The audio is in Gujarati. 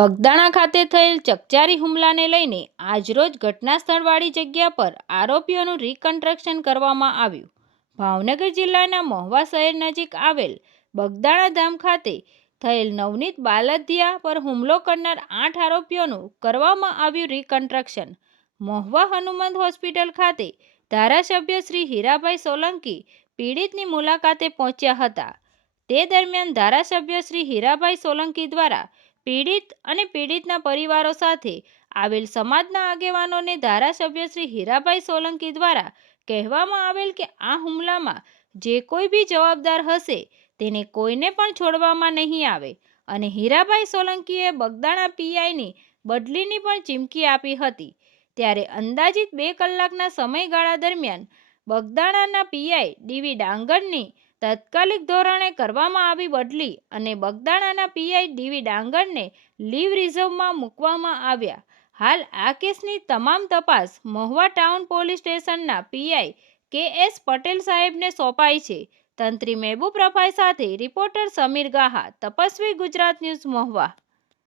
બગદાણા ખાતે થયેલ ચકચારી હુમલાને લઈને આજરોજ ઘટનાસ્થળવાળી જગ્યા પર આરોપીઓનું રિકન્સ્ટ્રક્શન કરવામાં આવ્યું. ભાવનગર જિલ્લાના મહુવા શહેર નજીક આવેલ બગદાણા ધામ ખાતે થયેલ નવનીત બાલદિયા પર હુમલો કરનાર 8 આરોપીઓનું કરવામાં આવ્યું રિકન્સ્ટ્રક્શન. મહુવા હનુમંત હોસ્પિટલ ખાતે ધારાસભ્ય શ્રી હીરાભાઈ સોલંકી પીડિતની મુલાકાતે પહોંચ્યા હતા. તે દરમિયાન ધારાસભ્ય શ્રી હીરાભાઈ સોલંકી દ્વારા પીડિત અને પીડિતના પરિવારો સાથે આવેલ સમાજના આગેવાનોને ધારાસભ્ય શ્રી હીરાભાઈ સોલંકી દ્વારા કહેવામાં આવેલ કે આ હુમલામાં જે કોઈ બી જવાબદાર હશે તેને કોઈને પણ છોડવામાં નહીં આવે અને હીરાભાઈ સોલંકીએ બગદાણા પીઆઈની બદલીની પણ ચીમકી આપી હતી. ત્યારે અંદાજિત 2 કલાકના સમયગાળા દરમિયાન બગદાણાના પીઆઈ ડીવી ડાંગરની તાત્કાલિક ધોરણે કરવામાં આવી બદલી અને બગદાણાના પીઆઈ ડીવી ડાંગરને લીવ રિઝર્વમાં મૂકવામાં આવ્યા. હાલ આ કેસની તમામ તપાસ મહુવા ટાઉન પોલીસ સ્ટેશનના પીઆઈ કે.એસ. પટેલ સાહેબને સોંપાઈ છે. તંત્રી મહેબૂબ રફાઈ સાથે રિપોર્ટર સમીર ગાહા, તપસ્વી ગુજરાત ન્યૂઝ, મહુવા.